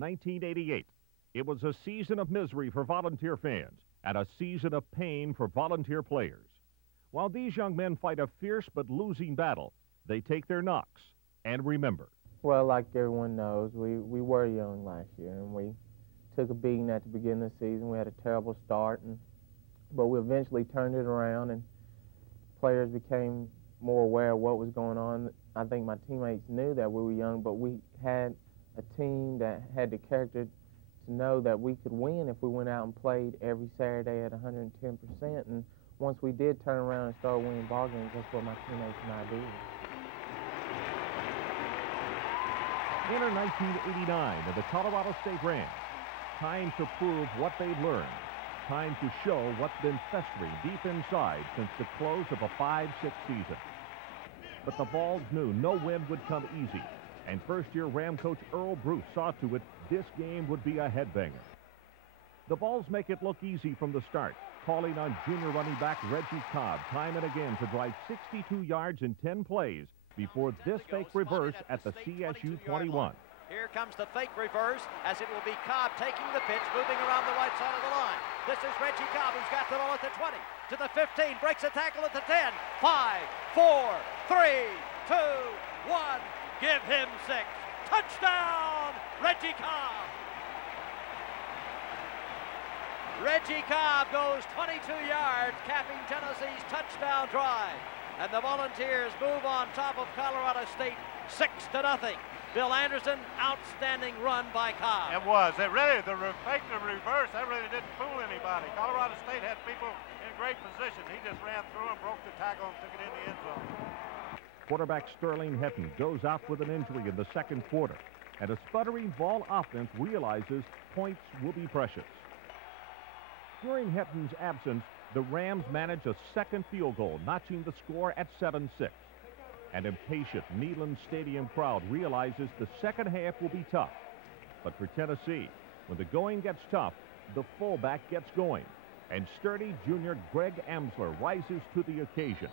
1988. It was a season of misery for volunteer fans and a season of pain for volunteer players. While these young men fight a fierce but losing battle, they take their knocks and remember. Well, like everyone knows, we were young last year, and we took a beating at the beginning of the season. We had a terrible start, but we eventually turned it around, and players became more aware of what was going on. I think my teammates knew that we were young, but we had a team that had the character to know that we could win if we went out and played every Saturday at 110%. And once we did turn around and start winning ball games, that's what my teammates and I did. Enter 1989 of the Colorado State Rams. Time to prove what they'd learned. Time to show what's been festering deep inside since the close of a 5-6 season. But the Vols knew no win would come easy, and first-year Ram coach Earl Bruce saw to it this game would be a headbanger. The Vols make it look easy from the start, calling on junior running back Reggie Cobb time and again to drive 62 yards in 10 plays before this fake reverse at the CSU 21. Here comes the fake reverse, as it will be Cobb taking the pitch, moving around the right side of the line. This is Reggie Cobb, who's got the ball at the 20, to the 15, breaks a tackle at the 10. 5, 4, 3, 2, 1. Give him 6. Touchdown, Reggie Cobb. Reggie Cobb goes 22 yards, capping Tennessee's touchdown drive. And the Volunteers move on top of Colorado State 6-0. Bill Anderson, outstanding run by Cobb. It was. It really, the fake to reverse, that really didn't fool anybody. Colorado State had people in great position. He just ran through them, broke the tackle, and took it in the end zone. Quarterback Sterling Hetton goes out with an injury in the second quarter, and a sputtering Vol offense realizes points will be precious. During Hetton's absence, the Rams manage a second field goal, notching the score at 7-6. An impatient Neyland Stadium crowd realizes the second half will be tough. But for Tennessee, when the going gets tough, the fullback gets going. And sturdy junior Greg Amsler rises to the occasion.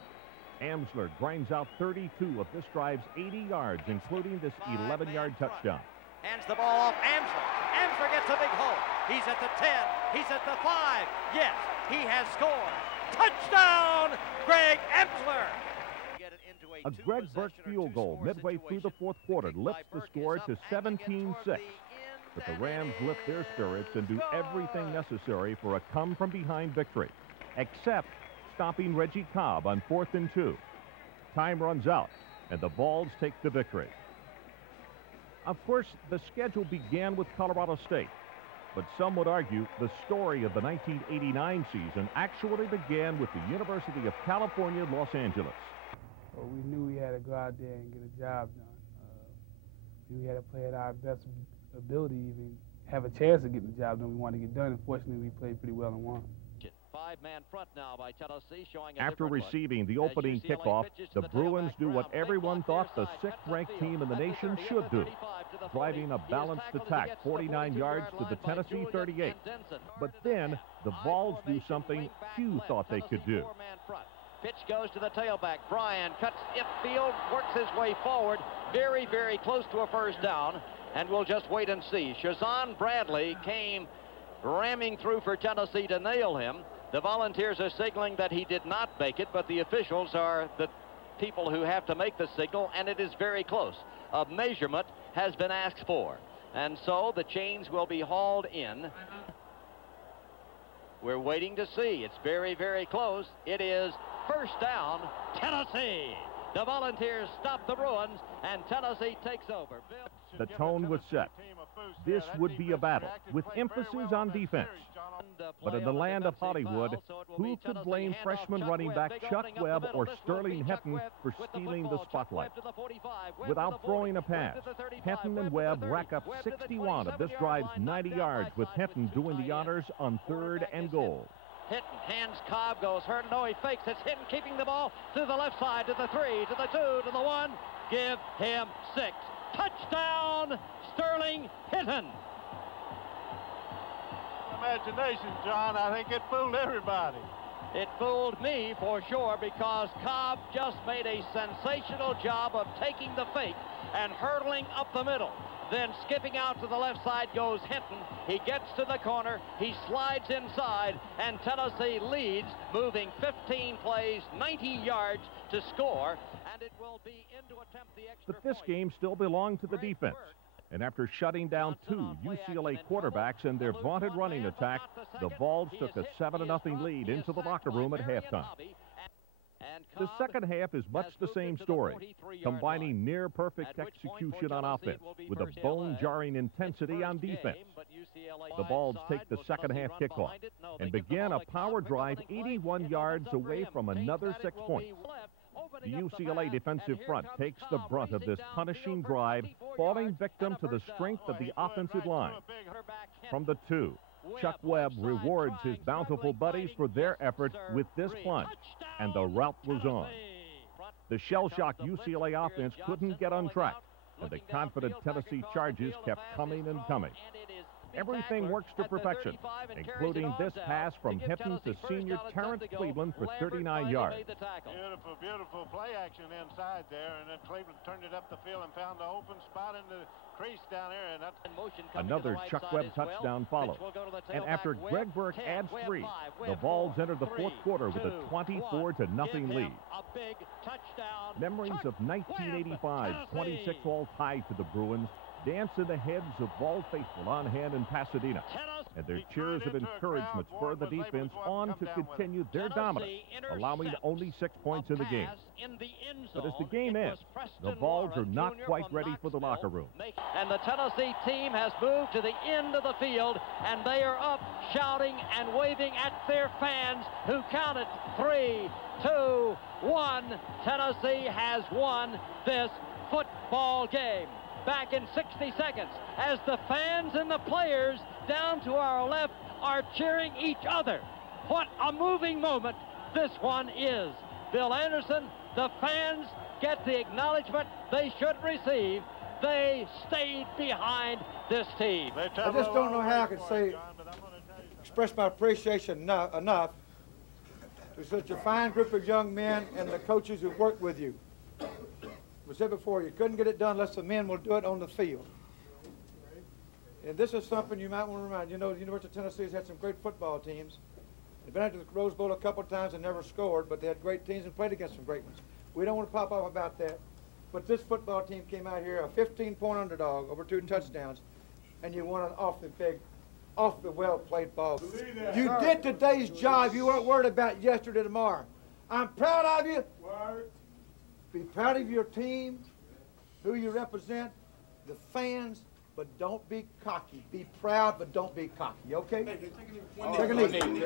Amsler grinds out 32 of this drive's 80 yards, including this 11-yard touchdown. Hands the ball off Amsler. Amsler gets a big hole. He's at the 10. He's at the 5. Yes, he has scored. Touchdown, Greg Amsler. A Greg Burke field goal midway through the fourth quarter lifts the score to 17-6. But the Rams lift their spirits and do everything necessary for a come-from-behind victory, except stopping Reggie Cobb on 4th and 2. Time runs out, and the Vols take the victory. Of course, the schedule began with Colorado State, but some would argue the story of the 1989 season actually began with the University of California, Los Angeles. Well, we knew we had to go out there and get a job done. We had to play at our best ability, even have a chance of getting the job done we wanted to get done. Unfortunately, we played pretty well and won. Five-man front now by Tennessee, showing after receiving the opening kickoff, the Bruins do what everyone thought the sixth-ranked team in the nation should do, driving a balanced attack 49 yards to the Tennessee 38. But then the Vols do something few thought they could do. Pitch goes to the tailback. Bryan cuts upfield, works his way forward, very, very close to a first down, and we'll just wait and see. Shazan Bradley came ramming through for Tennessee to nail him. The Volunteers are signaling that he did not make it, but the officials are the people who have to make the signal, and it is very close. A measurement has been asked for, and so the chains will be hauled in. We're waiting to see. It's very, very close. It is first down, Tennessee. The Volunteers stop the Bruins, and Tennessee takes over. The tone was set. This would be a battle, with emphasis on defense. But in the land of Hollywood, who could blame freshman running back Chuck Webb or Sterling Hetton for stealing the spotlight? Without throwing a pass, Hetton and Webb rack up 61 of this drive's 90 yards, with Hetton doing the honors on 3rd and goal. Hinton hands Cobb, goes hurt. No, he fakes. It's Hinton keeping the ball to the left side, to the 3, to the 2, to the 1. Give him 6. Touchdown, Sterling Hinton. Imagination, John. I think it fooled everybody. It fooled me for sure, because Cobb just made a sensational job of taking the fake and hurtling up the middle. Then skipping out to the left side goes Hinton. He gets to the corner. He slides inside, and Tennessee leads, moving 15 plays, 90 yards to score, and it will be in to attempt the extra But this point. game still belonged to the defense. And after shutting down two UCLA quarterbacks in their vaunted running attack, the Vols took a 7-0 lead into the locker room at halftime. The second half is much the same story, combining near-perfect execution on offense with a bone-jarring intensity on defense. The Vols take the second half kickoff and begin a power drive 81 yards away from another 6 points. The UCLA defensive front takes the brunt of this punishing drive, falling victim to the strength of the offensive line. From the 2, Chuck Webb rewards his bountiful buddies for their effort with this plunge, and the route was on. The shell-shocked UCLA offense couldn't get untracked, and the confident Tennessee charges kept coming and coming. Everything works to perfection, including this pass from Hinton to senior Terrence Cleveland for 39 yards. Beautiful, beautiful play action inside there, and then Cleveland turned it up the field and found the open spot in the crease down here, and that's another Chuck Webb touchdown follows. And after Greg Burke adds 3, the Vols enter the fourth quarter with a 24-0 lead. Memories of 1985's 26 all tied to the Bruins dance in the heads of Vol faithful on hand in Pasadena, and their cheers of encouragement spur the defense on to continue their dominance, allowing only 6 points in the game. But as the game ends, the Vols are not quite ready for the locker room. And the Tennessee team has moved to the end of the field, and they are up shouting and waving at their fans who counted 3, 2, 1. Tennessee has won this football game. Back in 60 seconds as the fans and the players down to our left are cheering each other. What a moving moment this one is. Bill Anderson, the fans get the acknowledgement they should receive. They stayed behind this team. I just don't know how I could say, express my appreciation enough to such a fine group of young men and the coaches who worked with you. I said before, you couldn't get it done unless the men will do it on the field. And this is something you might want to remind. You know, the University of Tennessee has had some great football teams. They've been out to the Rose Bowl a couple of times and never scored, but they had great teams and played against some great ones. We don't want to pop off about that. But this football team came out here a 15-point underdog over 2 touchdowns, and you won it off the well-played ball. You did today's job. You weren't worried about yesterday, tomorrow. I'm proud of you. Be proud of your team, who you represent, the fans, but don't be cocky. Be proud, but don't be cocky, okay? Take it easy.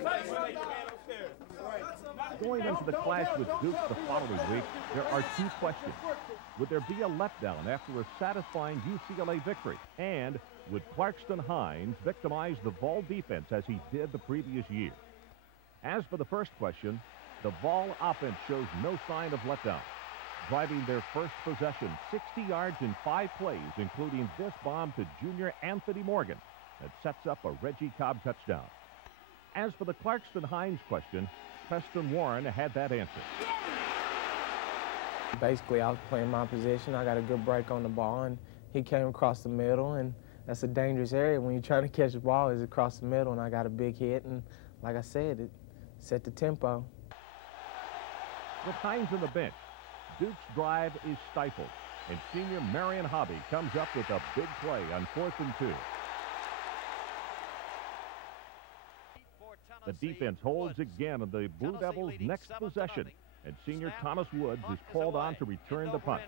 Going into the clash with Duke the following week, there are 2 questions. Would there be a letdown after a satisfying UCLA victory? And would Clarkston Hines victimize the Vol defense as he did the previous year? As for the first question, the Vol offense shows no sign of letdown, driving their first possession 60 yards in 5 plays, including this bomb to junior Anthony Morgan that sets up a Reggie Cobb touchdown. As for the Clarkston Hines question, Preston Warren had that answer. Basically, I was playing my position. I got a good break on the ball, and he came across the middle, and that's a dangerous area when you're trying to catch the ball is across the middle, and I got a big hit, and like I said, it set the tempo. With Hines on the bench, Duke's drive is stifled, and senior Marion Hobby comes up with a big play on 4th and 2. The defense holds again on the Blue Devils' next possession, and senior Thomas Woods is called on to return the punt.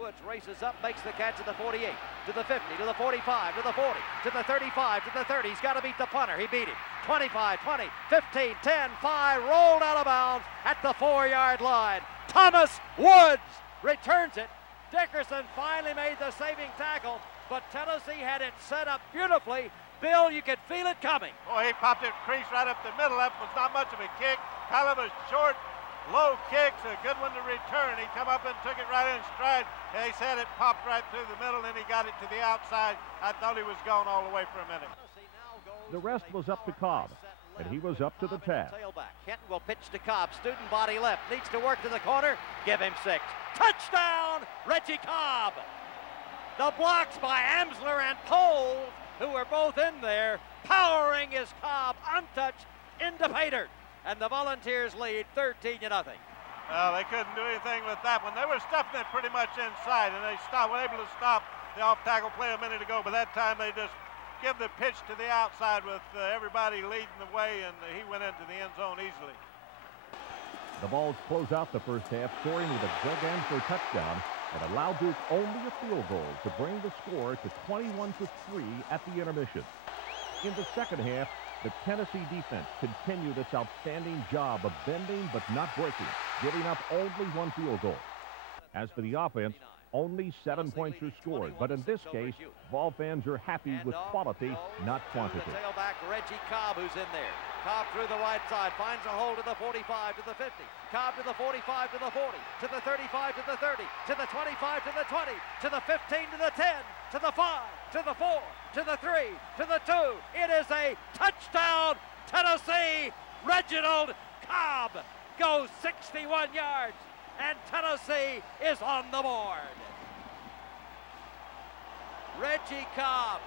Woods races up, makes the catch at the 48, to the 50, to the 45, to the 40, to the 35, to the 30. He's got to beat the punter. He beat him. 25, 20, 15, 10, 5, rolled out of bounds at the 4-yard line. Thomas Woods returns it. Dickerson finally made the saving tackle, but Tennessee had it set up beautifully. Bill, you could feel it coming. Oh, he popped it crease right up the middle. That was not much of a kick. Kind of a short, low kick. A good one to return. He come up and took it right in stride. And he said it popped right through the middle, and he got it to the outside. I thought he was gone all the way for a minute. The rest was up to Cobb, and he was up to the task. Kenton will pitch to Cobb. Student body left. Needs to work to the corner. Give him 6. Touchdown, Reggie Cobb. The blocks by Amsler and Poles, who were both in there, powering his Cobb untouched into pay dirt. And the Volunteers lead 13-0. Well, they couldn't do anything with that one. They were stuffing it pretty much inside, and they were able to stop the off-tackle play a minute ago. But that time they just give the pitch to the outside with everybody leading the way, and he went into the end zone easily. The Vols close out the first half, scoring with a Greg Amsler touchdown and allow Duke only a field goal to bring the score to 21-3 at the intermission. In the second half, the Tennessee defense continued its outstanding job of bending but not breaking, giving up only one field goal. As for the offense, only 7 points are scored, but in this case, Vol fans are happy with quality, not quantity. The tailback, Reggie Cobb, who's in there. Cobb through the right side, finds a hole to the 45, to the 50. Cobb to the 45, to the 40, to the 35, to the 30, to the 25, to the 20, to the 15, to the 10, to the 5, to the 4, to the 3, to the 2. It is a touchdown, Tennessee. Reginald Cobb goes 61 yards, and Tennessee is on the board. Reggie Cobb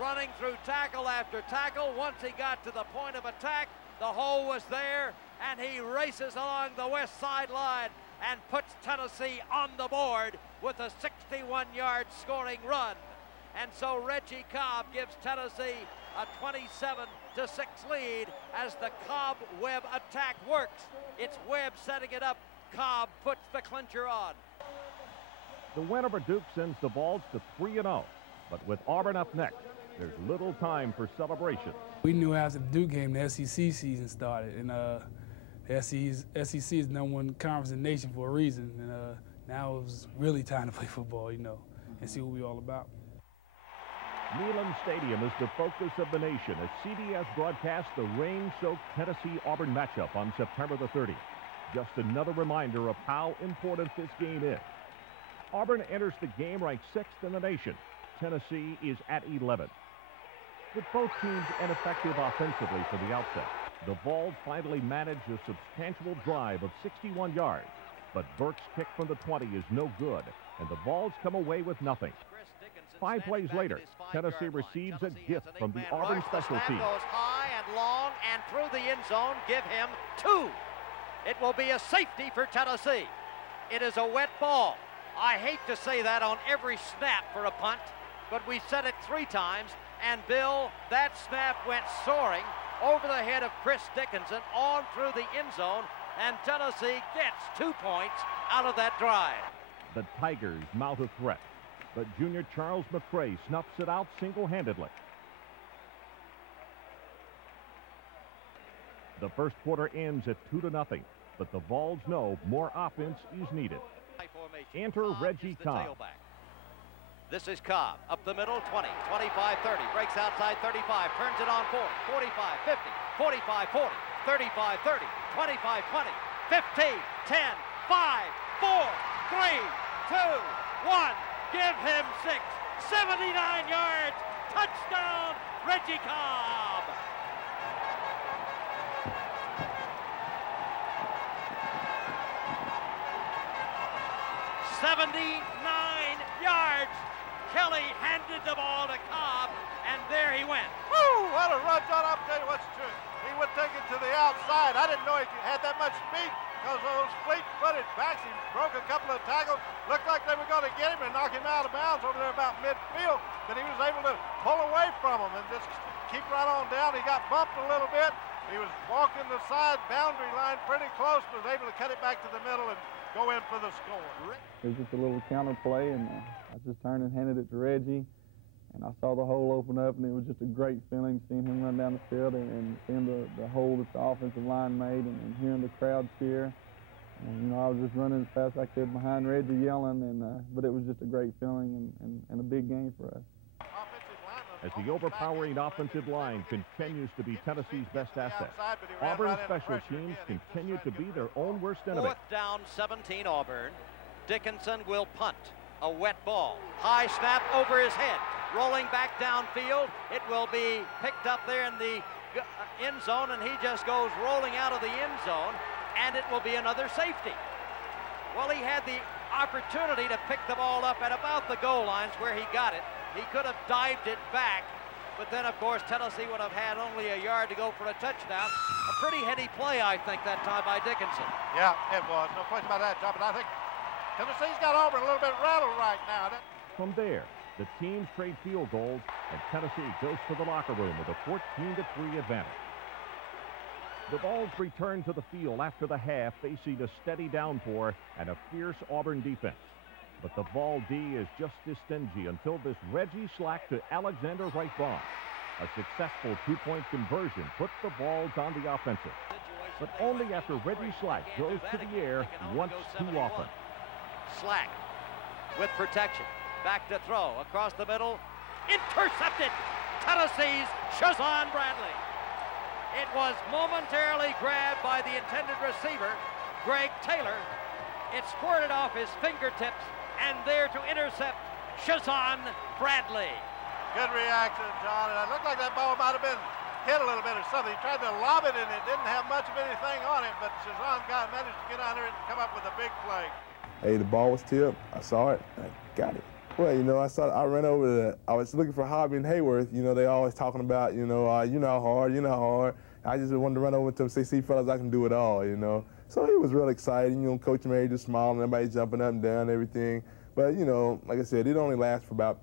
running through tackle after tackle. Once he got to the point of attack, the hole was there, and he races along the west sideline and puts Tennessee on the board with a 61-yard scoring run. And so Reggie Cobb gives Tennessee a 27-6 lead as the Cobb-Webb attack works. It's Webb setting it up. Cobb puts the clincher on. The win over Duke sends the Vols to 3-0, but with Auburn up next, there's little time for celebration. We knew after the Duke game the SEC season started, and the SEC is #1 conference in the nation for a reason, and now it was really time to play football, you know, and see what we're all about. Neyland Stadium is the focus of the nation as CBS broadcasts the rain-soaked Tennessee-Auburn matchup on September the 30th. Just another reminder of how important this game is. Auburn enters the game ranked 6th in the nation. Tennessee is at 11th. With both teams ineffective offensively from the outset, the Vols finally managed a substantial drive of 61 yards. But Burke's kick from the 20 is no good, and the Vols come away with nothing. 5 plays later, Tennessee receives a gift from the Auburn special team. Goes high and long and through the end zone. Give him 2. It will be a safety for Tennessee. It is a wet ball. I hate to say that on every snap for a punt, but we said it 3 times, and Bill, that snap went soaring over the head of Chris Dickinson on through the end zone, and Tennessee gets 2 points out of that drive. The Tigers mount a threat, but junior Charle McRae snuffs it out single-handedly. The first quarter ends at 2-0, but the Vols know more offense is needed. Enter Reggie Cobb. This is Cobb, up the middle, 20, 25, 30, breaks outside 35, turns it on 40, 45, 50, 45, 40, 35, 30, 25, 20, 15, 10, 5, 4, 3, 2, 1. Give him 6, 79 yards, touchdown, Reggie Cobb. yards. Kelly handed the ball to Cobb, and there he went. Woo! What a run, John. I'll tell you what's true. He would take it to the outside. I didn't know he had that much speed because of those fleet-footed backs. He broke a couple of tackles. Looked like they were going to get him and knock him out of bounds over there about midfield, but he was able to pull away from him and just keep right on down. He got bumped a little bit. He was walking the side boundary line pretty close, but was able to cut it back to the middle and go in for the score. It was just a little counter play, and I just turned and handed it to Reggie, and I saw the hole open up, and it was just a great feeling seeing him run down the field and seeing the hole that the offensive line made and hearing the crowd cheer. And, you know, I was just running as fast as I could behind Reggie yelling, but it was just a great feeling and a big game for us. As the overpowering offensive line continues to be Tennessee's best asset, Auburn's special teams continue to be their own worst enemy. 4th down, 17 Auburn. Dickinson will punt. A wet ball. High snap over his head. Rolling back downfield. It will be picked up there in the end zone, and he just goes rolling out of the end zone, and it will be another safety. Well, he had the opportunity to pick the ball up at about the goal lines where he got it. He could have dived it back, but then, of course, Tennessee would have had only a yard to go for a touchdown. A pretty heady play, I think, that time by Dickinson. Yeah, it was. No question about that, John, but I think Tennessee's got Auburn a little bit rattled right now. From there, the teams trade field goals, and Tennessee goes to the locker room with a 14-3 advantage. The Vols return to the field after the half, facing a steady downpour and a fierce Auburn defense. But the Vol D is just as stingy until this Reggie Slack to Alexander Wright Vaughn. A successful two-point conversion puts the Vols on the offensive, but only after Reggie Slack goes to the air once too often. Slack with protection. Back to throw. Across the middle. Intercepted. Tennessee's Shazan Bradley. It was momentarily grabbed by the intended receiver, Greg Taylor. It squirted off his fingertips, and there to intercept Shazan Bradley. Good reaction, John. And it looked like that ball might have been hit a little bit or something. He tried to lob it, and it didn't have much of anything on it, but Shazan managed to get under it and come up with a big play. Hey, the ball was tipped. I saw it. I got it. Well, you know, I ran over I was looking for Hobby and Hayworth. You know, they always talking about, you know hard, you know hard. I just wanted to run over to him and say, see, fellas, I can do it all, you know. So it was real exciting. You know, Coach Mary just smiling, everybody jumping up and down and everything. But, you know, like I said, it only lasts for about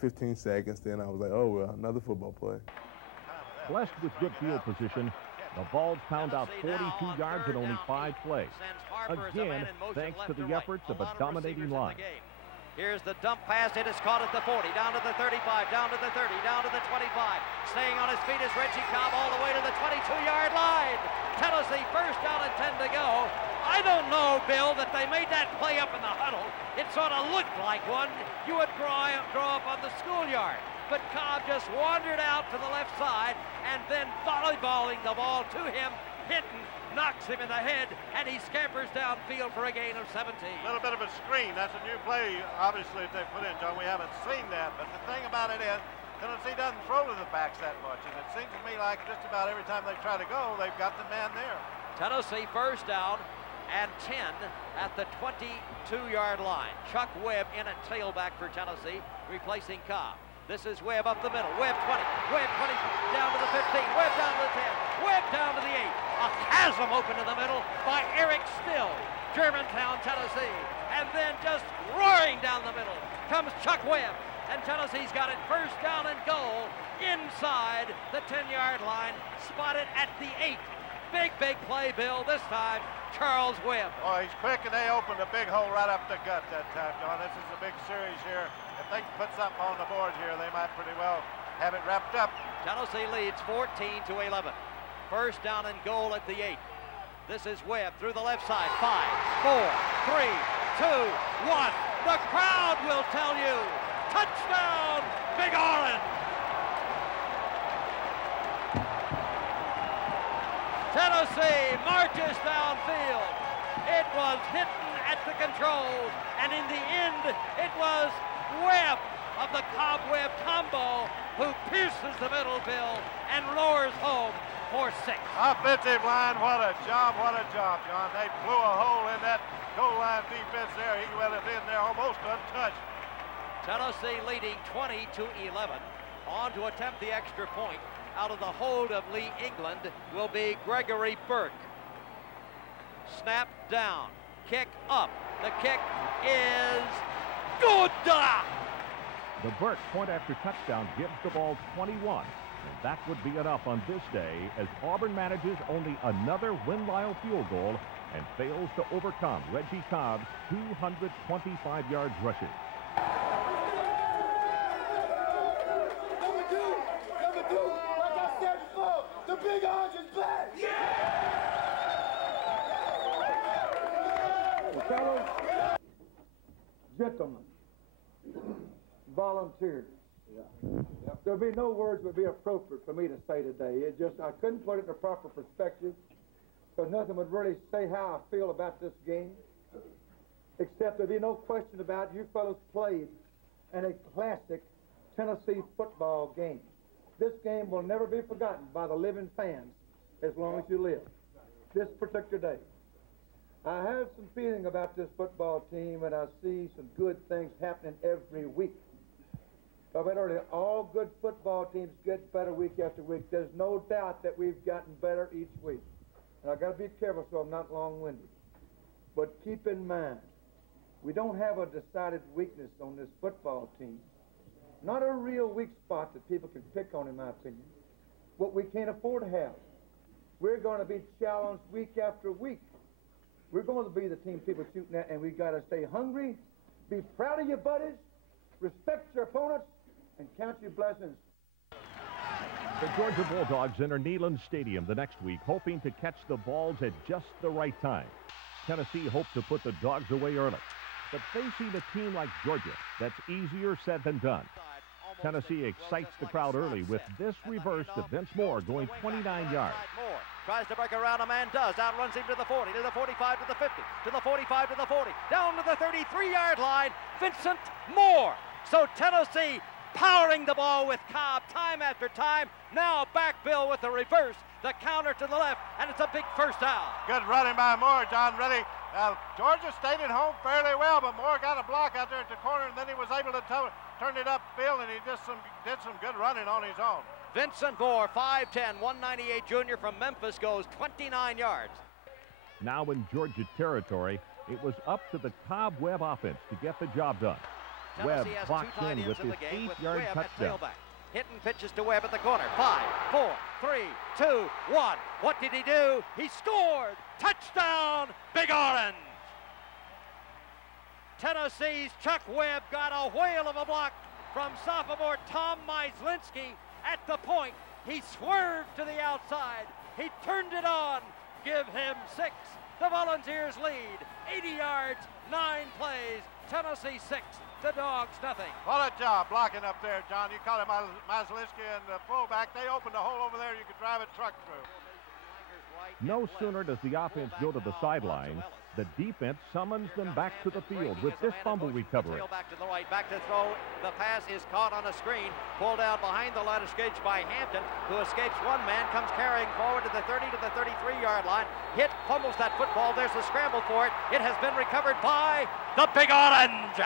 15 seconds. Then I was like, oh, well, another football play. Blessed with good field position, the Vols pound out 42 yards in only 5 plays. Again, thanks to the efforts of a dominating line. Here's the dump pass. It is caught at the 40, down to the 35, down to the 30, down to the 25. Staying on his feet is Reggie Cobb all the way to the 22-yard line. Tennessee first down and 10 to go. I don't know, Bill, that they made that play up in the huddle. It sort of looked like one you would draw up on the schoolyard. But Cobb just wandered out to the left side and then volleyballing the ball to him, hitting, knocks him in the head, and he scampers downfield for a gain of 17. A little bit of a screen. That's a new play, obviously, that they put in, John. We haven't seen that. But the thing about it is, Tennessee doesn't throw to the backs that much. And it seems to me like just about every time they try to go, they've got the man there. Tennessee first down and 10 at the 22-yard line. Chuck Webb in at tailback for Tennessee, replacing Cobb. This is Webb up the middle. Webb 20. Webb 20 down to the 15. Webb down to the 10. Webb down to the 8. A chasm open in the middle by Eric Still, Germantown, Tennessee. And then just roaring down the middle comes Chuck Webb. And Tennessee's got it first down and goal inside the 10-yard line, spotted at the 8. Big play, Bill. This time, Charles Webb. Oh, he's quick, and they opened a big hole right up the gut that time, John. This is a big series here. If they can put something on the board here, they might pretty well have it wrapped up. Tennessee leads 14-11. First down and goal at the 8. This is Webb through the left side. 5, 4, 3, 2, 1. The crowd will tell you. Touchdown, Big Orange. Tennessee marches downfield. It was hidden at the controls, and in the end, it was Webb of the Cobb-Webb combo who pierces the middle, Bill, and lowers home for 6. Offensive line, what a job, John. They blew a hole in that goal line defense there. He went in there almost untouched. Tennessee leading 20-11. On to attempt the extra point out of the hold of Lee England will be Gregory Burke. Snap down, kick up. The kick is good. The Burke point after touchdown gives the Vols 21, and that would be enough on this day as Auburn manages only another Win-Lyle field goal and fails to overcome Reggie Cobb's 225 yards rushing. Number two, like I said before, the Big Orange is back! Well, fellows, gentlemen, volunteers. There'll be no words would be appropriate for me to say today. It just, I couldn't put it in a proper perspective, because nothing would really say how I feel about this game, except there'll be no question about you fellows played in a classic Tennessee football game. This game will never be forgotten by the living fans as long as you live. This particular day. I have some feeling about this football team, and I see some good things happening every week. I've said earlier, all good football teams get better week after week. There's no doubt that we've gotten better each week. And I've got to be careful so I'm not long-winded. But keep in mind, we don't have a decided weakness on this football team. Not a real weak spot that people can pick on, in my opinion. What we can't afford to have. We're going to be challenged week after week. We're going to be the team people shooting at, and we've got to stay hungry, be proud of your buddies, respect your opponents, and count your blessings. The Georgia Bulldogs enter Neyland Stadium the next week, hoping to catch the balls at just the right time. Tennessee hoped to put the Dogs away early, but facing a team like Georgia, that's easier said than done. Tennessee excites the crowd early with this reverse to Vince Moore going 29 yards. Moore tries to break around a man, does. Outruns him to the 40, to the 45, to the 50, to the 45, to the 40, down to the 33-yard line. Vincent Moore. So Tennessee powering the ball with Cobb time after time. Now back Bill with the reverse, the counter to the left, and it's a big first down. Good running by Moore, John. Really, Georgia stayed at home fairly well, but Moore got a block out there at the corner, and then he was able to turn it upfield, and he just did some good running on his own. Vincent Moore, 5'10", 198 junior from Memphis, goes 29 yards. Now in Georgia territory, it was up to the Cobb Webb offense to get the job done. Webb clocks in with his 8-yard touchdown. Hitting pitches to Webb at the corner. 5, 4, 3, 2, 1. What did he do? He scored! Touchdown, Big Orange! Tennessee's Chuck Webb got a whale of a block from sophomore Tom Myslinski at the point. He swerved to the outside. He turned it on. Give him 6. The Volunteers lead. 80 yards, 9 plays. Tennessee 6. The Dogs nothing. What a job blocking up there, John. You call him Myslinski and the fullback. They opened a hole over there you could drive a truck through. No sooner does the offense go to the sideline, the defense summons them back to the field with this fumble recovery. Back to the right, back to throw. The pass is caught on a screen, pulled down behind the line of scrimmage by Hampton, who escapes one man, comes carrying forward to the 30 to the 33-yard line. Hit, fumbles that football. There's a scramble for it. It has been recovered by the Big Orange.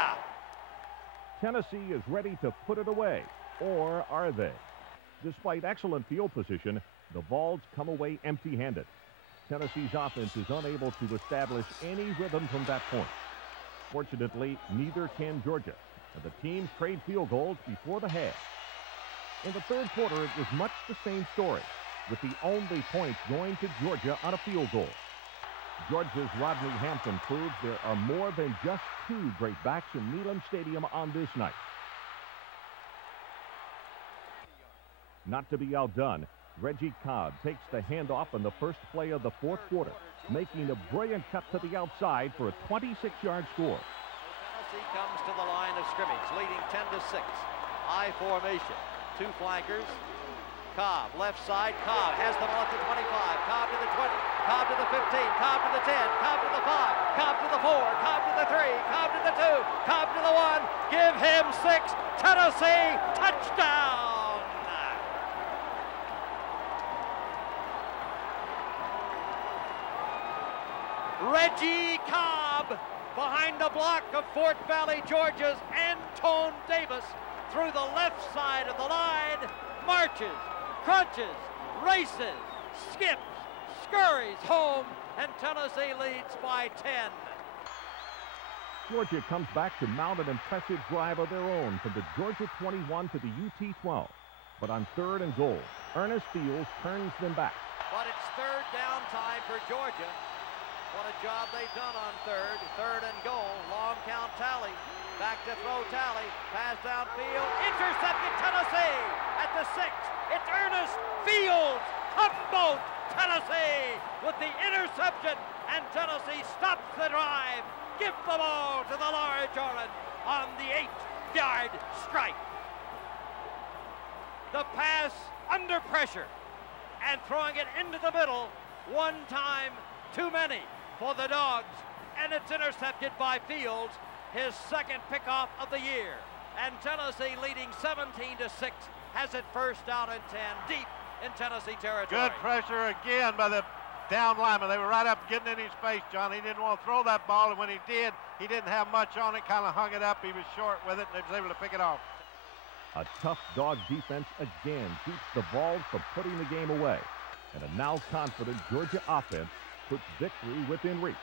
Tennessee is ready to put it away, or are they? Despite excellent field position, the Vols come away empty-handed. Tennessee's offense is unable to establish any rhythm from that point. Fortunately, neither can Georgia, and the teams trade field goals before the half. In the third quarter, it was much the same story, with the only points going to Georgia on a field goal. Georgia's Rodney Hampton proves there are more than just 2 great backs in Neyland Stadium on this night. Not to be outdone, Reggie Cobb takes the handoff in the first play of the fourth quarter, making a brilliant cut to the outside for a 26-yard score. Tennessee comes to the line of scrimmage, leading 10-6. I formation, 2 flankers. Cobb, left side, Cobb has the ball at the 25, Cobb to the 20, Cobb to the 15, Cobb to the 10, Cobb to the 5, Cobb to the 4, Cobb to the 3, Cobb to the 2, Cobb to the 1, give him 6, Tennessee, touchdown! Reggie Cobb behind the block of Fort Valley, Georgia's Antone Davis through the left side of the line, marches, crunches, races, skips, scurries home, and Tennessee leads by 10. Georgia comes back to mount an impressive drive of their own from the Georgia 21 to the UT 12. But on 3rd and goal, Ernest Fields turns them back. But it's 3rd down time for Georgia. What a job they've done on 3rd and goal. Long count Talley. Back to throw Talley. Pass downfield. Intercepted Tennessee at the 6. It's Ernest Fields. Humboldt, Tennessee with the interception. And Tennessee stops the drive. Give the ball to the large orange on the 8-yard strike. The pass under pressure and throwing it into the middle. One time too many for the Dogs, and it's intercepted by Fields, his 2nd pickoff of the year. And Tennessee leading 17-6 has it 1st down and 10 deep in Tennessee territory. Good pressure again by the down lineman. They were right up getting in his face, John. He didn't want to throw that ball, and when he did, he didn't have much on it, kind of hung it up. He was short with it, and he was able to pick it off. A tough dog defense again keeps the Vols from putting the game away. And a now confident Georgia offense puts victory within reach.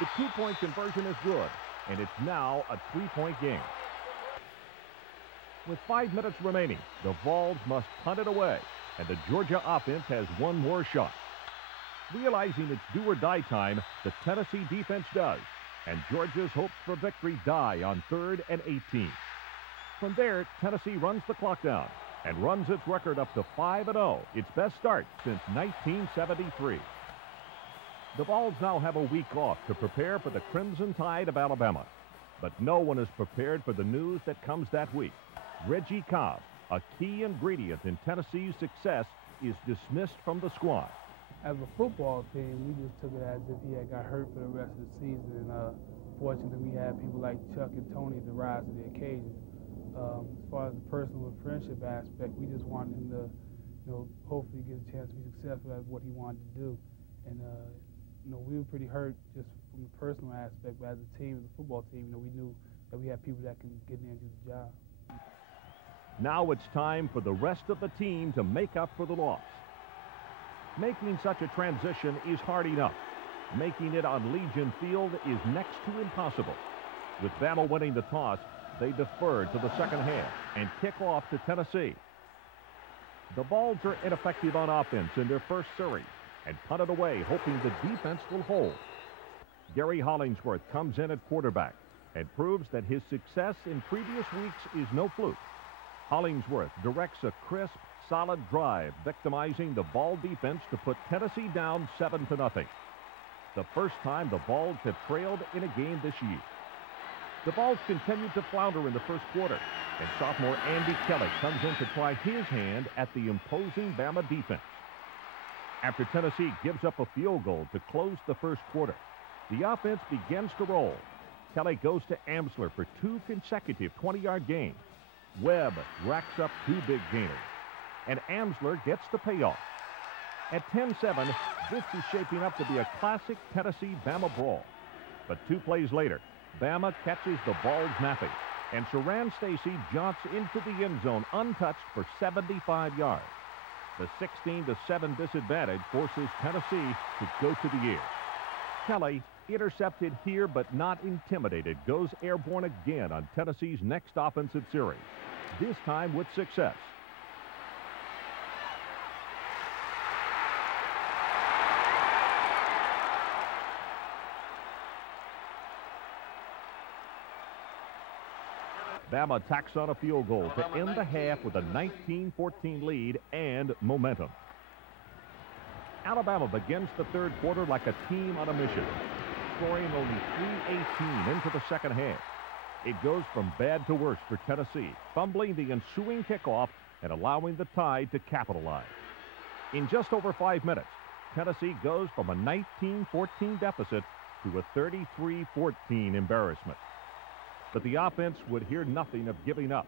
The two-point conversion is good, and it's now a three-point game. With 5 minutes remaining, the Vols must punt it away, and the Georgia offense has one more shot. Realizing it's do-or-die time, the Tennessee defense does, and Georgia's hopes for victory die on 3rd and 18. From there, Tennessee runs the clock down and runs its record up to 5-0, its best start since 1973. The Vols now have a week off to prepare for the Crimson Tide of Alabama. But no one is prepared for the news that comes that week. Reggie Cobb, a key ingredient in Tennessee's success, is dismissed from the squad. As a football team, we just took it as if he had got hurt for the rest of the season. And fortunately, we had people like Chuck and Tony to rise to the occasion. As far as the personal and friendship aspect, we just wanted him to, hopefully get a chance to be successful at what he wanted to do. And, we were pretty hurt just from the personal aspect, but as a team, as a football team, we knew that we had people that can get in there and do the job. Now it's time for the rest of the team to make up for the loss. Making such a transition is hard enough. Making it on Legion Field is next to impossible. With Bama winning the toss, they defer to the second half and kick off to Tennessee. The Vols are ineffective on offense in their first series and punt it away, hoping the defense will hold. Gary Hollingsworth comes in at quarterback and proves that his success in previous weeks is no fluke. Hollingsworth directs a crisp, solid drive, victimizing the Vol defense to put Tennessee down 7-0. The first time the Vols have trailed in a game this year. The Vols continued to flounder in the first quarter, and sophomore Andy Kelly comes in to try his hand at the imposing Bama defense. After Tennessee gives up a field goal to close the first quarter, the offense begins to roll. Kelly goes to Amsler for 2 consecutive 20-yard gains. Webb racks up 2 big gainers, and Amsler gets the payoff. At 10-7, this is shaping up to be a classic Tennessee-Bama brawl. But 2 plays later, Bama catches the Vols napping, and Saran Stacy jaunts into the end zone untouched for 75 yards. The 16-7 disadvantage forces Tennessee to go to the air. Kelly, intercepted here but not intimidated, goes airborne again on Tennessee's next offensive series, this time with success. Bama tacks on a field goal to end the half with a 19-14 lead and momentum. Alabama begins the third quarter like a team on a mission, scoring only 3:18 into the second half. It goes from bad to worse for Tennessee, fumbling the ensuing kickoff and allowing the Tide to capitalize. In just over 5 minutes, Tennessee goes from a 19-14 deficit to a 33-14 embarrassment. But the offense would hear nothing of giving up.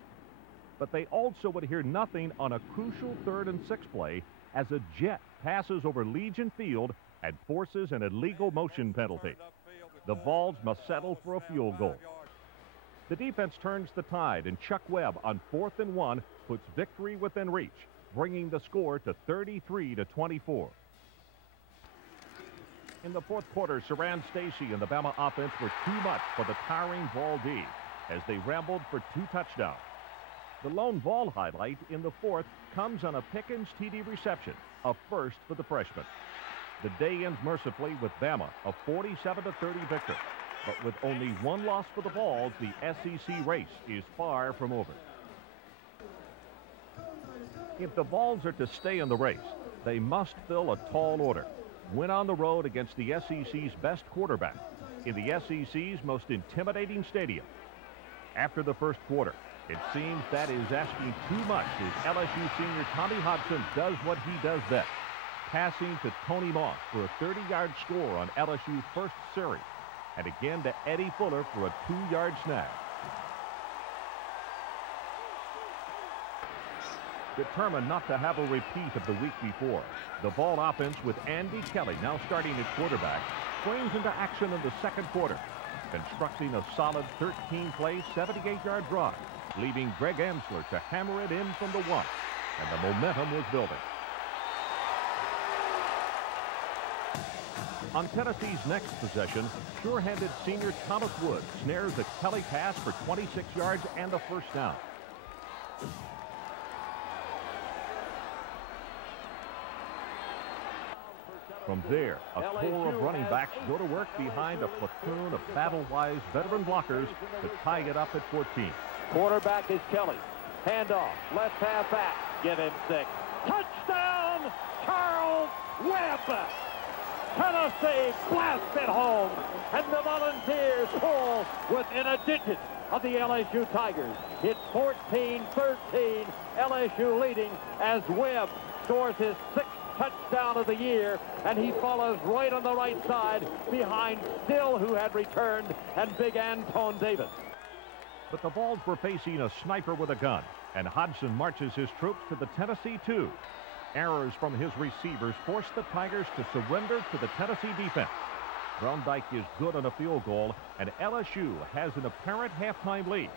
But they also would hear nothing on a crucial 3rd and 6 play as a jet passes over Legion Field and forces an illegal motion penalty. The Vols must settle for a field goal. The defense turns the tide, and Chuck Webb on 4th and 1 puts victory within reach, bringing the score to 33-24. In the fourth quarter, Saran Stacy and the Bama offense were too much for the tiring Vol D as they rambled for 2 touchdowns. The lone Vol highlight in the fourth comes on a Pickens TD reception, a first for the freshman. The day ends mercifully with Bama, a 47-30 victory. But with only 1 loss for the Vols, the SEC race is far from over. If the Vols are to stay in the race, they must fill a tall order. Win on the road against the SEC's best quarterback in the SEC's most intimidating stadium. After the first quarter, it seems that is asking too much as LSU senior Tommy Hodson does what he does best, passing to Tony Moss for a 30-yard score on LSU's first series, and again to Eddie Fuller for a 2-yard snag. determined not to have a repeat of the week before. The ball offense with Andy Kelly now starting at quarterback springs into action in the second quarter, constructing a solid 13-play, 78-yard drive, leaving Greg Amsler to hammer it in from the 1, and the momentum was building. On Tennessee's next possession, sure-handed senior Thomas Wood snares a Kelly pass for 26 yards and a first down. From there, a core of running backs go to work behind a platoon of battle-wise veteran blockers to tie it up at 14. Quarterback is Kelly. Handoff, left half back. Give him 6. Touchdown, Charle Webb. Tennessee blasts it home, and the Volunteers pull within a digit of the LSU Tigers. It's 14-13, LSU leading as Webb scores his 6th touchdown of the year, and he follows right on the right side behind Still, who had returned, and big Antone Davis. But the Vols were facing a sniper with a gun, and Hodgson marches his troops to the Tennessee 2. Errors from his receivers forced the Tigers to surrender to the Tennessee defense. Brondike is good on a field goal, and LSU has an apparent halftime lead.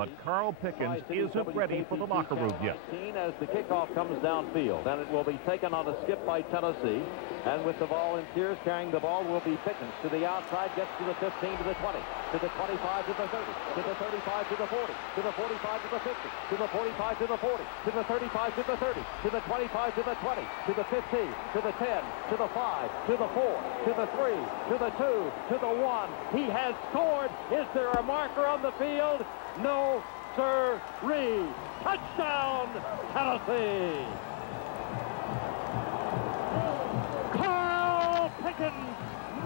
But Carl Pickens isn't ready for the locker room yet. As the kickoff comes downfield, and it will be taken on a skip by Tennessee. And with the Volunteers carrying the ball will be Pickens to the outside, gets to the 15, to the 20, to the 25, to the 30, to the 35, to the 40, to the 45, to the 50, to the 45, to the 40, to the 35, to the 30, to the 25, to the 20, to the 15, to the 10, to the 5, to the 4, to the 3, to the 2, to the 1. He has scored. Is there a marker on the field? No, sir-ree. Touchdown, Tennessee. Carl Pickens,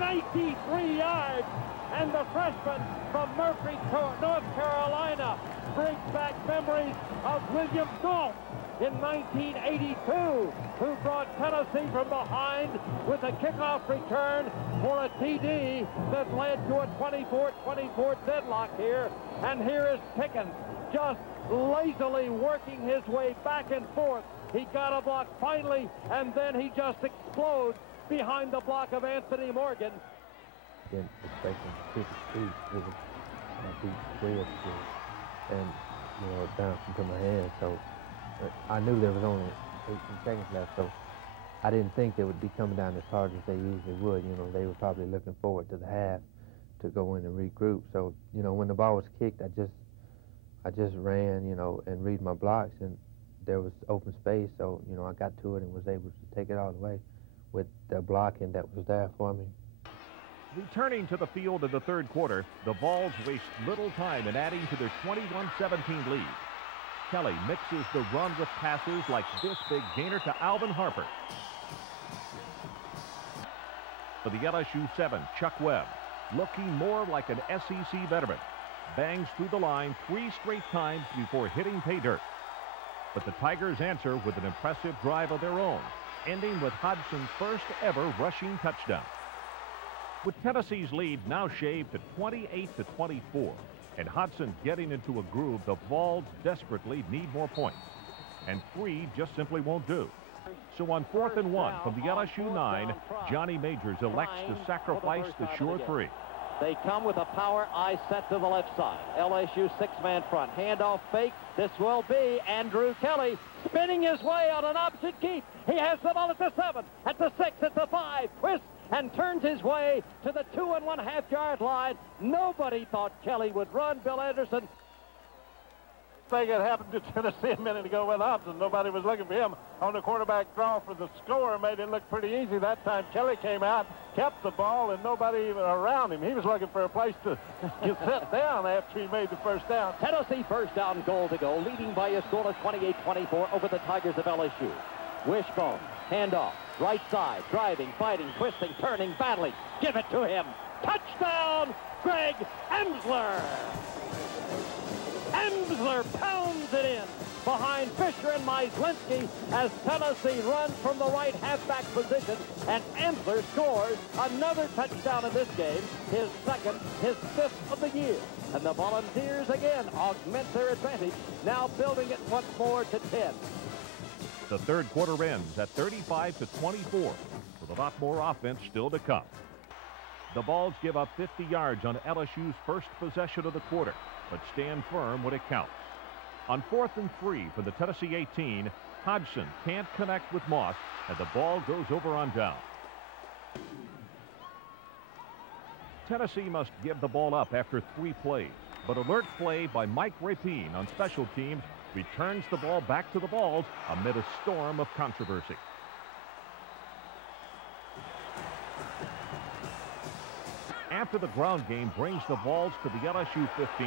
93 yards, and the freshman from Murphy, North Carolina, brings back memories of William Galt in 1982, who brought Tennessee from behind with a kickoff return for a TD that led to a 24-24 deadlock here. And here is Pickens just lazily working his way back and forth. He got a block finally, and then he just explodes behind the block of Anthony Morgan. Didn't expect him to speed. It was like he squared and, you know, it bounced into my hand. So I knew there was only 18 seconds left, so I didn't think they would be coming down as hard as they usually would. You know, they were probably looking forward to the half to go in and regroup. So, you know, when the ball was kicked, I just ran, you know, and read my blocks, and there was open space. So, you know, I got to it and was able to take it all the way with the blocking that was there for me. Returning to the field in the third quarter, the Vols waste little time in adding to their 21-17 lead. Kelly mixes the run with passes like this big gainer to Alvin Harper. For the LSU 7, Chuck Webb, looking more like an SEC veteran, bangs through the line 3 straight times before hitting pay dirt. But the Tigers answer with an impressive drive of their own, ending with Hodgson's first ever rushing touchdown. With Tennessee's lead now shaved to 28-24, and Hodgson getting into a groove, the Vols desperately need more points. And 3 just simply won't do. So on 4th and 1 from the LSU 9, Johnny Majors elects to sacrifice the sure 3. They come with a power I set to the left side. LSU 6-man front. Handoff fake. This will be Andrew Kelly spinning his way on an opposite keep. He has the ball at the 7, at the 6, at the 5. Twists and turns his way to the 2 1/2 yard line. Nobody thought Kelly would run. Bill Anderson. Thing that happened to Tennessee a minute ago with Hobson. Nobody was looking for him on the quarterback draw for the score. Made it look pretty easy that time. Kelly came out, kept the ball, and nobody even around him. He was looking for a place to sit down after he made the first down. Tennessee first down, goal to go, leading by a score of 28-24 over the Tigers of LSU. Wishbone, handoff, right side, driving, fighting, twisting, turning, battling. Give it to him. Touchdown, Greg Amsler. Amsler pounds it in behind Fisher and Myslinski as Tennessee runs from the right halfback position, and Ansler scores another touchdown in this game, his second, his fifth of the year. And the Volunteers again augment their advantage, now building it once more to 10. The third quarter ends at 35-24, with a lot more offense still to come. The Vols give up 50 yards on LSU's first possession of the quarter, but stand firm when it counts. On 4th and 3 for the Tennessee 18, Hodgson can't connect with Moss, and the ball goes over on down. Tennessee must give the ball up after 3 plays, but alert play by Mike Rapine on special teams returns the ball back to the Vols amid a storm of controversy. After the ground game brings the Vols to the LSU 15,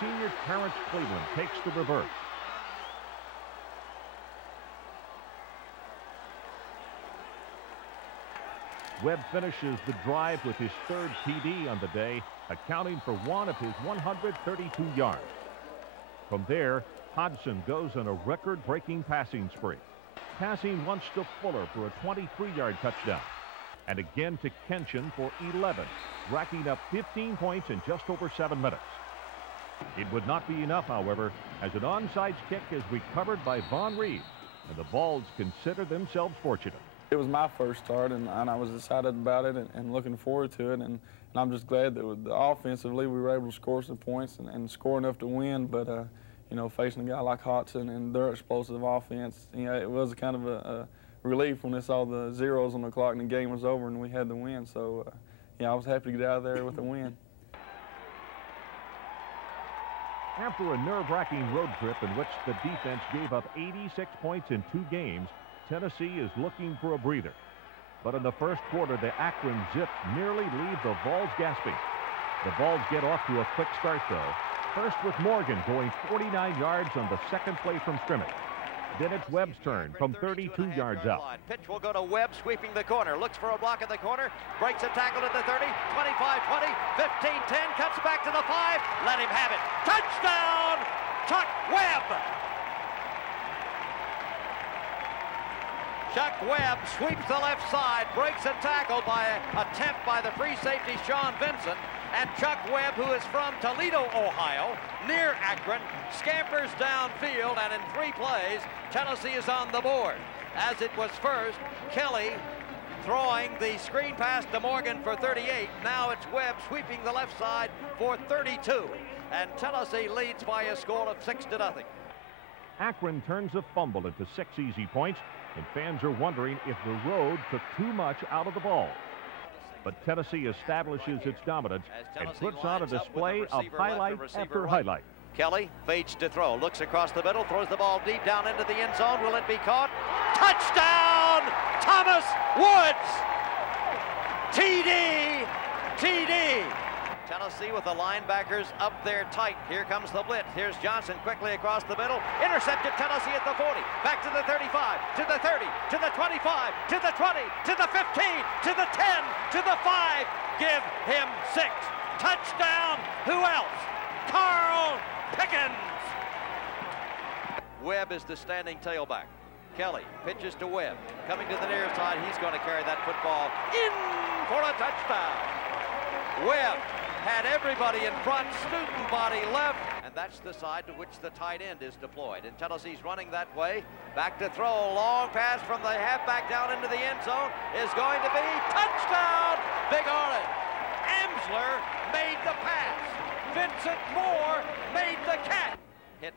senior Terrence Cleveland takes the reverse. Webb finishes the drive with his third TD on the day, accounting for one of his 132 yards. From there, Hodgson goes on a record-breaking passing spree, passing once to Fuller for a 23-yard touchdown, and again to Kenshin for 11, racking up 15 points in just over 7 minutes. It would not be enough, however, as an onside kick is recovered by Von Reed, and the Vols consider themselves fortunate. It was my first start, and I was excited about it and looking forward to it, and I'm just glad that offensively we were able to score some points and score enough to win, but you know, facing a guy like Hodgson and their explosive offense, you know, it was kind of a relief when they saw the zeros on the clock and the game was over and we had the win. So, yeah, I was happy to get out of there with a win. After a nerve-wracking road trip in which the defense gave up 86 points in 2 games, Tennessee is looking for a breather. But in the first quarter, the Akron Zips nearly leave the Vols gasping. The Vols get off to a quick start, though. First with Morgan going 49 yards on the second play from scrimmage. Then it's Webb's turn from 32 yards out. Pitch will go to Webb, sweeping the corner. Looks for a block at the corner. Breaks a tackle at the 30, 25-20, 15-10. Cuts back to the 5. Let him have it. Touchdown, Chuck Webb. Chuck Webb sweeps the left side, breaks a tackle by an attempt by the free safety Sean Vincent, and Chuck Webb, who is from Toledo, Ohio, near Akron, scampers downfield, and in 3 plays, Tennessee is on the board. As it was first, Kelly throwing the screen pass to Morgan for 38. Now it's Webb sweeping the left side for 32, and Tennessee leads by a score of 6-0. Akron turns a fumble into 6 easy points, and fans are wondering if the road took too much out of the ball. But Tennessee establishes its dominance and puts on a display of highlight after highlight. Kelly fades to throw, looks across the middle, throws the ball deep down into the end zone. Will it be caught? Touchdown, Thomas Woods! TD! TD! Tennessee with the linebackers up there tight. Here comes the blitz. Here's Johnson quickly across the middle. Intercepted Tennessee at the 40. Back to the 35, to the 30, to the 25, to the 20, to the 15, to the 10, to the 5. Give him 6. Touchdown. Who else? Carl Pickens. Webb is the standing tailback. Kelly pitches to Webb. Coming to the near side. He's going to carry that football in for a touchdown. Webb had everybody in front, student body left, and that's the side to which the tight end is deployed. And Tennessee's running that way. Back to throw, a long pass from the halfback down into the end zone is going to be touchdown, Big Orange. Amsler made the pass. Vincent Moore made the catch. Hit.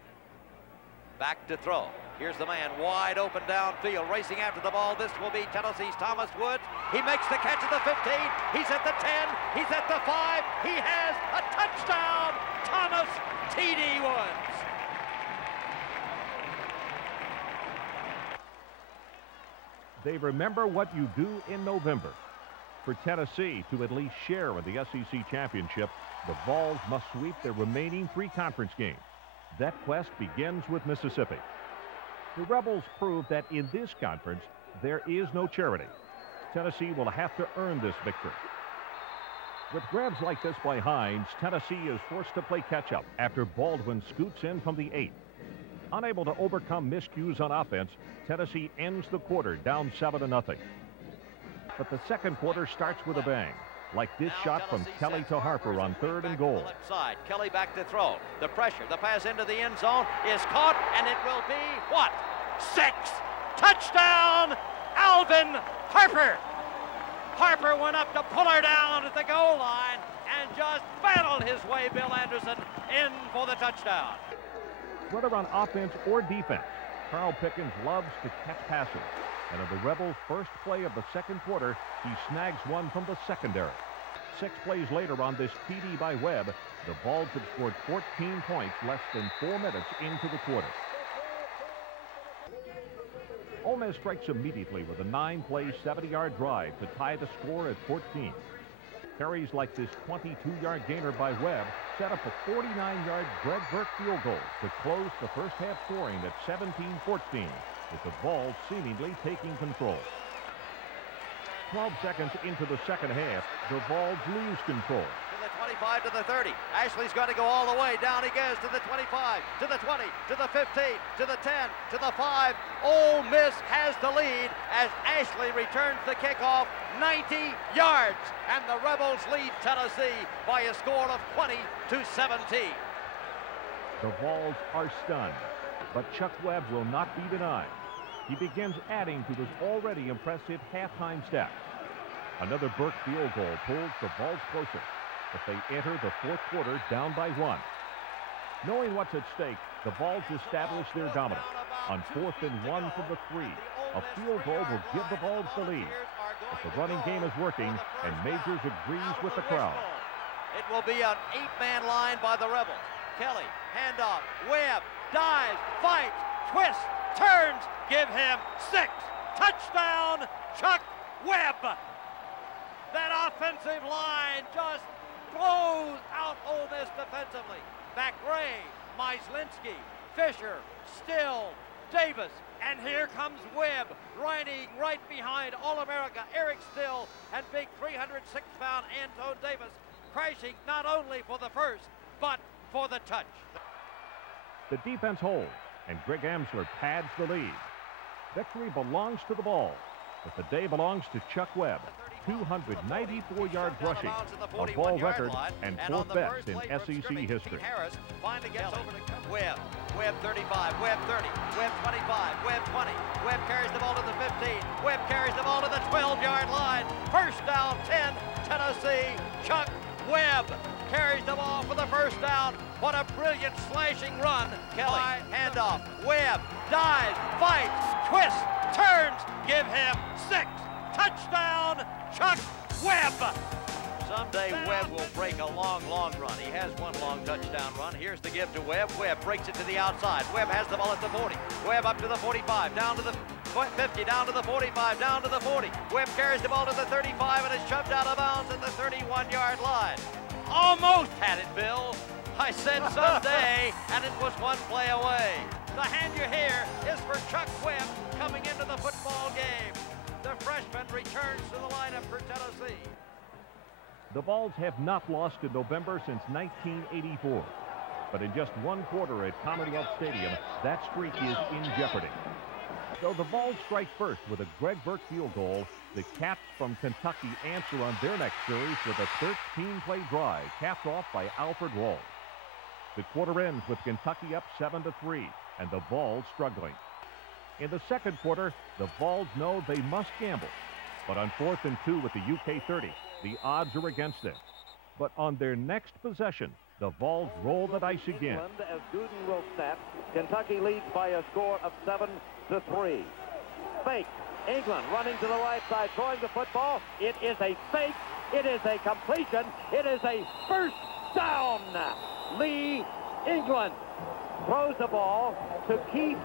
Back to throw. Here's the man wide open downfield, racing after the ball. This will be Tennessee's Thomas Woods. He makes the catch at the 15. He's at the 10. He's at the 5. He has a touchdown. Thomas T.D. Woods. They remember what you do in November. For Tennessee to at least share in the SEC championship, the Vols must sweep their remaining 3 conference games. That quest begins with Mississippi. The Rebels prove that in this conference, there is no charity. Tennessee will have to earn this victory. With grabs like this by Hines, Tennessee is forced to play catch-up after Baldwin scoots in from the 8. Unable to overcome miscues on offense, Tennessee ends the quarter down 7-0. But the second quarter starts with a bang, like this shot from Kelly to Harper on 3rd and goal. Left side, Kelly back to throw. The pressure, the pass into the end zone is caught, and it will be what? 6. Touchdown, Alvin Harper. Harper went up to pull her down at the goal line and just battled his way, Bill Anderson, in for the touchdown. Whether on offense or defense, Carl Pickens loves to catch passes. And in the Rebels' first play of the second quarter, he snags one from the secondary. 6 plays later on this TD by Webb, the Vols have scored 14 points less than 4 minutes into the quarter. Ole Miss strikes immediately with a 9-play, 70-yard drive to tie the score at 14. Carries like this 22-yard gainer by Webb set up a 49-yard Greg Burke field goal to close the first half scoring at 17-14, with the Vols seemingly taking control. 12 seconds into the second half, the Vols lose control. To the 25, to the 30. Ashley's got to go all the way. Down he goes to the 25, to the 20, to the 15, to the 10, to the 5. Ole Miss has the lead as Ashley returns the kickoff 90 yards. And the Rebels lead Tennessee by a score of 20-17. The Vols are stunned, but Chuck Webb will not be denied. He begins adding to his already impressive halftime stats. Another Burke field goal pulls the Vols closer, but they enter the fourth quarter down by 1. Knowing what's at stake, the Vols establish their dominance. On 4th and 1 from the 3, a field goal will give the Vols the lead. But the running game is working, and Majors agrees with the crowd. It will be an 8-man line by the Rebels. Kelly, handoff, Webb, dives, fights, twists, turns, give him 6. Touchdown, Chuck Webb. That offensive line just blows out Ole Miss defensively. McRae, Myslinski, Fisher, Still, Davis, and here comes Webb, riding right behind All-America Eric Still and big 306-pound Antone Davis, crashing not only for the first, but for the touch. The defense holds, and Greg Amsler pads the lead. Victory belongs to the Vols, but the day belongs to Chuck Webb. 294 yards rushing, a Vol record, and 4th best in SEC history. Harris finally gets over to Webb. Webb 35, Webb 30, Webb 25, Webb 20. Webb carries the ball to the 15. Webb carries the ball to the 12-yard line. First down, 10, Tennessee. Chuck Webb carries the ball for the first down. What a brilliant slashing run. Kelly, handoff. Webb dives, fights, twists, turns. Give him 6. Touchdown, Chuck Webb. Someday Webb will break a long, long run. He has one long touchdown run. Here's the give to Webb. Webb breaks it to the outside. Webb has the ball at the 40. Webb up to the 45, down to the 50, down to the 45, down to the 40. Webb carries the ball to the 35 and is shoved out of bounds at the 31-yard line. Almost had it, Bill. I said someday, and it was one play away. The hand you hear is for Chuck Webb coming into the football game. The freshman returns to the lineup for Tennessee. The Vols have not lost in November since 1984. But in just one quarter at Commonwealth Stadium, that streak is in jeopardy. So the Vols strike first with a Greg Burke field goal. The Cats from Kentucky answer on their next series with a 13-play drive capped off by Alfred Walls. The quarter ends with Kentucky up 7-3 and the Vols struggling. In the second quarter, the Vols know they must gamble. But on 4th and 2 with the UK 30, the odds are against them. But on their next possession, the Vols roll the dice again. England, as Gooden will snap, Kentucky leads by a score of 7-3. Fake. England running to the right side, throwing the football. It is a fake. It is a completion. It is a first down. Lee England throws the ball to Keith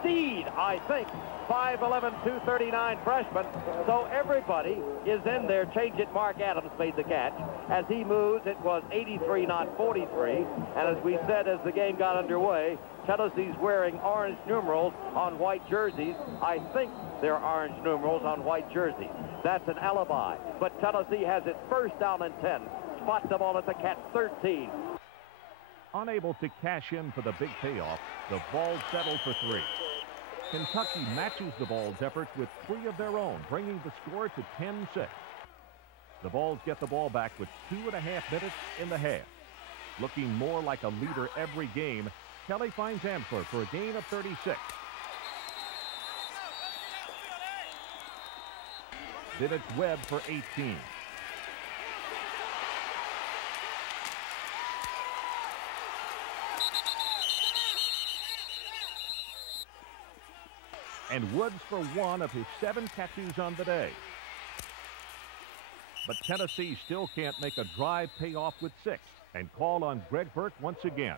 Steed, I think. 5'11", 239 freshman. So everybody is in there. Change it. Mark Adams made the catch. As he moves, it was 83, not 43. And as we said as the game got underway, Tennessee's wearing orange numerals on white jerseys. I think they're orange numerals on white jerseys. That's an alibi. But Tennessee has its first down and 10. Spot the ball at the Cat 13. Unable to cash in for the big payoff, the Vols settle for 3. Kentucky matches the Vols' efforts with 3 of their own, bringing the score to 10-6. The Vols get the ball back with 2.5 minutes in the half. Looking more like a leader every game, Kelly finds Amsler for a gain of 36. Then it's Webb for 18. And Woods for 1 of his 7 catches on the day. But Tennessee still can't make a drive pay off with 6 and call on Greg Burke once again.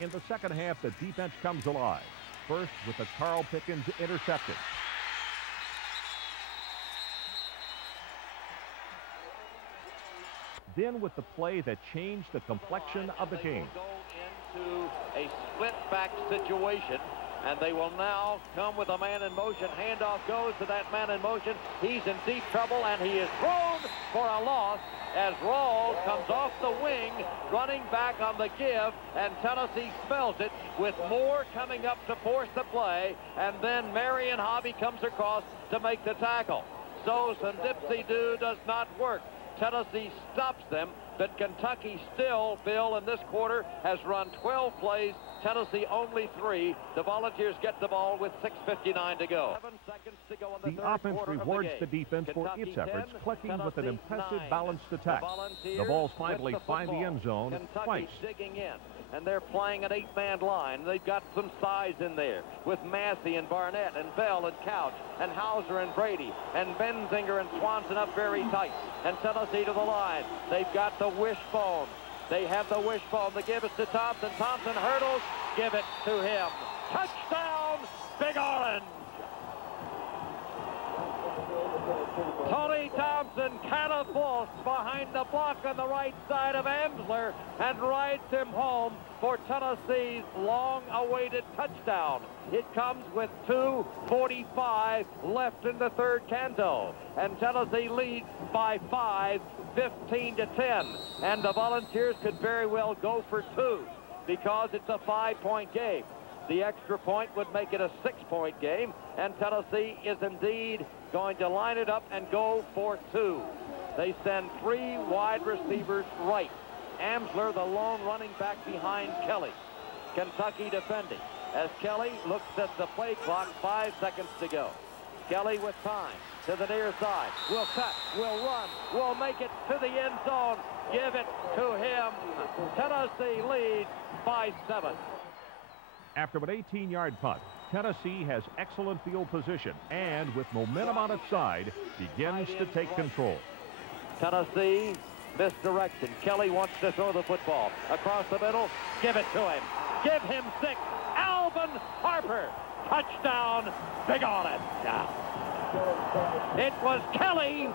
In the second half, the defense comes alive. First with the Carl Pickens interception. Then with the play that changed the complexion of the game. Go into a split back situation, and they will now come with a man in motion. Handoff goes to that man in motion. He's in deep trouble, and he is thrown for a loss as Rawls comes off the wing, running back on the give, and Tennessee spells it with Moore coming up to force the play, and then Marion Hobby comes across to make the tackle. So some dipsy-do does not work. Tennessee stops them, but Kentucky still, Bill, in this quarter has run 12 plays. Tennessee only 3. The Volunteers get the ball with 6:59 to go. 7 seconds to go in the third offense quarter rewards of the defense Kentucky for its efforts, 10, clicking with an impressive 9. balanced attack. The Vols finally find the end zone Kentucky twice. digging in, and they're playing an 8-man line. They've got some size in there with Massey and Barnett and Bell and Couch and Hauser and Brady and Benzinger and Swanson up very tight. And Tennessee to the line. They've got the wishbone. They have the wishbone. They give it to Thompson. Thompson hurdles. Give it to him. Touchdown, Big Orange. Tony Thompson catapults behind the block on the right side of Amsler and rides him home for Tennessee's long-awaited touchdown. It comes with 2:45 left in the third canto, and Tennessee leads by 5, 15-10. And the Volunteers could very well go for 2 because it's a 5-point game. The extra point would make it a 6-point game, and Tennessee is indeed going to line it up and go for 2. They send 3 wide receivers right. Amsler, the lone running back behind Kelly. Kentucky defending as Kelly looks at the play clock, 5 seconds to go. Kelly with time to the near side. Will cut, will run, will make it to the end zone. Give it to him. Tennessee leads by 7. After an 18-yard punt, Tennessee has excellent field position and, with momentum on its side, begins to take control. Tennessee, misdirection. Kelly wants to throw the football. Across the middle, give it to him. Give him 6. Alvin Harper. Touchdown, Big on it. It was Kelly.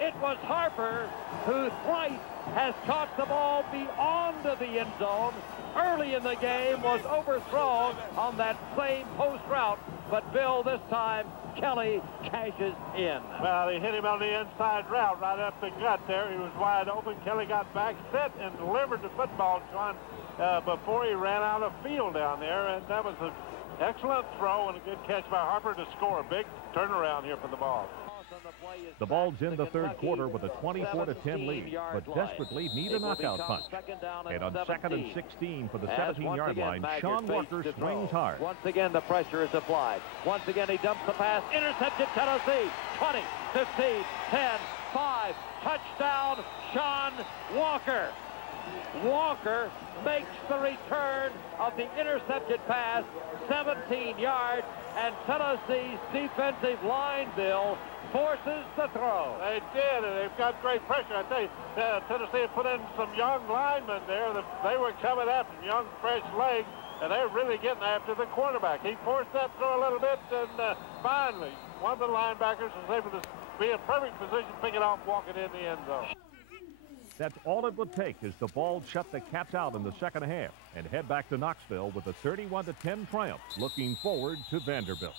It was Harper who thrice has caught the ball beyond the end zone. Early in the game was overthrown on that same post route, but Bill, this time, Kelly cashes in. Well, he hit him on the inside route right up the gut there. He was wide open. Kelly got back, set, and delivered the football to him before he ran out of field down there, and that was an excellent throw and a good catch by Harper to score. A big turnaround here for the ball. The Vols in the third quarter with a 24-10 lead, but desperately need a knockout punch. And on 2nd and 16 for the 17-yard line, Sean Walker swings hard. Once again, the pressure is applied. Once again, he dumps the pass. Intercepted Tennessee. 20, 15, 10, 5. Touchdown, Sean Walker. Walker makes the return of the intercepted pass, 17 yards, and Tennessee's defensive line, Bill, forces the throw. They did, and they've got great pressure. I tell you, Tennessee had put in some young linemen there. They were coming after young, fresh legs, and they're really getting after the quarterback. He forced that throw a little bit, and finally, one of the linebackers was able to be in perfect position, pick it off, walk it in the end zone. That's all it would take as the Vols shut the Cats out in the second half and head back to Knoxville with a 31-10 triumph, looking forward to Vanderbilt.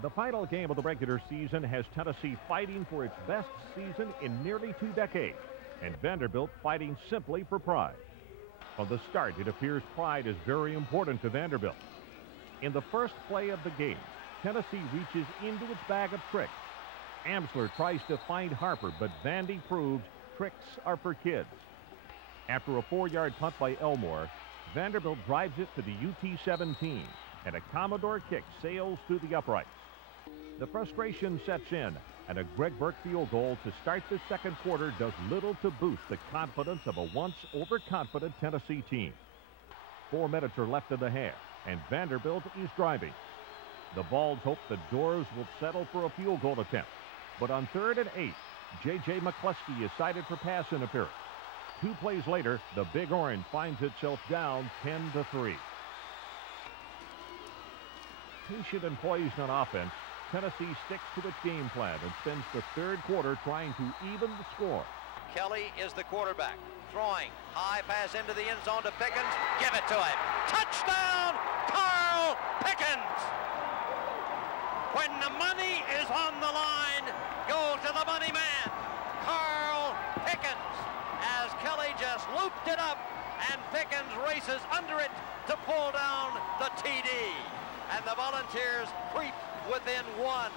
The final game of the regular season has Tennessee fighting for its best season in nearly 2 decades. and Vanderbilt fighting simply for pride. From the start, it appears pride is very important to Vanderbilt. In the first play of the game, Tennessee reaches into its bag of tricks. Amsler tries to find Harper, but Vandy proves tricks are for kids. After a 4-yard punt by Elmore, Vanderbilt drives it to the UT 17, and a Commodore kick sails through the uprights. The frustration sets in, and a Greg Burke field goal to start the second quarter does little to boost the confidence of a once overconfident Tennessee team. 4 minutes are left in the half, and Vanderbilt is driving. The Vols hope the Doors will settle for a field goal attempt, but on 3rd and 8, J.J. McCluskey is cited for pass interference. 2 plays later, the Big Orange finds itself down 10-3. Patient and poised on offense, Tennessee sticks to its game plan and spends the third quarter trying to even the score. Kelly is the quarterback, throwing high pass into the end zone to Pickens. Give it to him. Touchdown, Charle Pickens. When the money is on the line, go to the money man, Charle Pickens. As Kelly just looped it up, and Pickens races under it to pull down the TD. And the Volunteers creep within 1.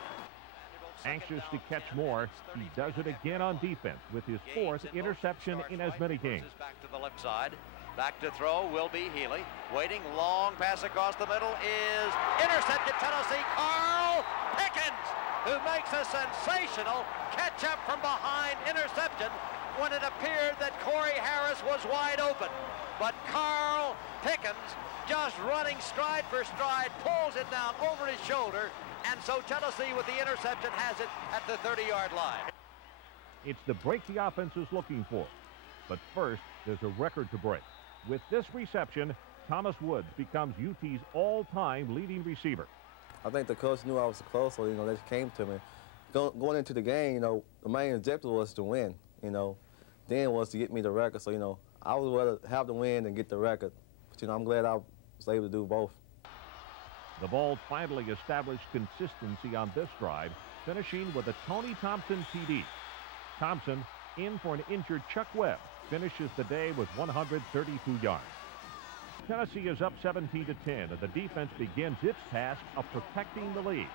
Anxious to catch more, he does it again on defense with his 4th interception in as many games. Back to the left side. Back to throw will be Healy. Waiting, long pass across the middle is intercepted. Tennessee, Charle Pickens, who makes a sensational catch up from behind interception when it appeared that Corey Harris was wide open. But Charle Pickens, just running stride for stride, pulls it down over his shoulder, and so Tennessee with the interception has it at the 30-yard line. It's the break the offense is looking for. But first, there's a record to break. With this reception, Thomas Woods becomes UT's all-time leading receiver. I think the coach knew I was close, so, they just came to me. Going into the game, the main objective was to win, Then was to get me the record, so, I would rather have the win than get the record. But, I'm glad I was able to do both. The Vols finally established consistency on this drive, finishing with a Tony Thompson TD. Thompson, in for an injured Chuck Webb, finishes the day with 132 yards. Tennessee is up 17-10, and the defense begins its task of protecting the lead.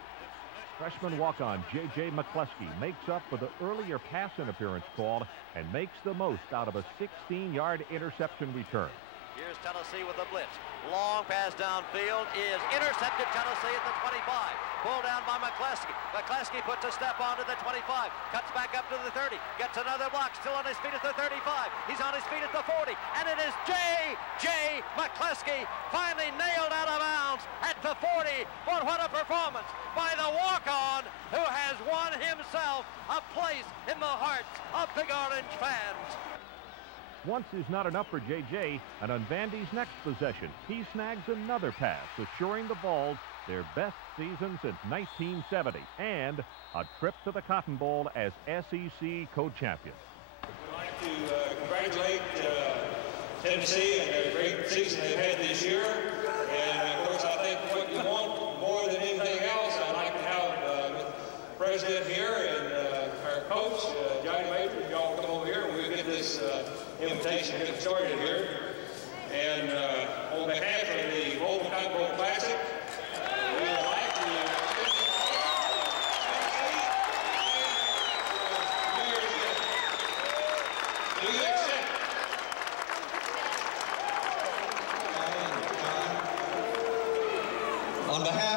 Freshman walk-on J.J. McCluskey makes up for the earlier pass interference call and makes the most out of a 16-yard interception return. Here's Tennessee with a blitz. Long pass downfield is intercepted. Tennessee at the 25. Pulled down by McCluskey. McCluskey puts a step onto the 25. Cuts back up to the 30. Gets another block. Still on his feet at the 35. He's on his feet at the 40. And it is J.J. McCluskey finally nailed out of bounds at the 40. But what a performance by the walk-on who has won himself a place in the hearts of Big Orange fans. Once is not enough for J.J., and on Vandy's next possession, he snags another pass, assuring the Vols their best season since 1970, and a trip to the Cotton Bowl as SEC co-champions. We'd like to congratulate Tennessee and their great season they've had this year. And, of course, I think what you want more than anything else, I'd like to have the president here and our coach, Johnny Major, y'all come over here and we'll get this invitation to get started here. And on behalf of the Golden Cotton Bowl Classic, we would like to do you accept? On behalf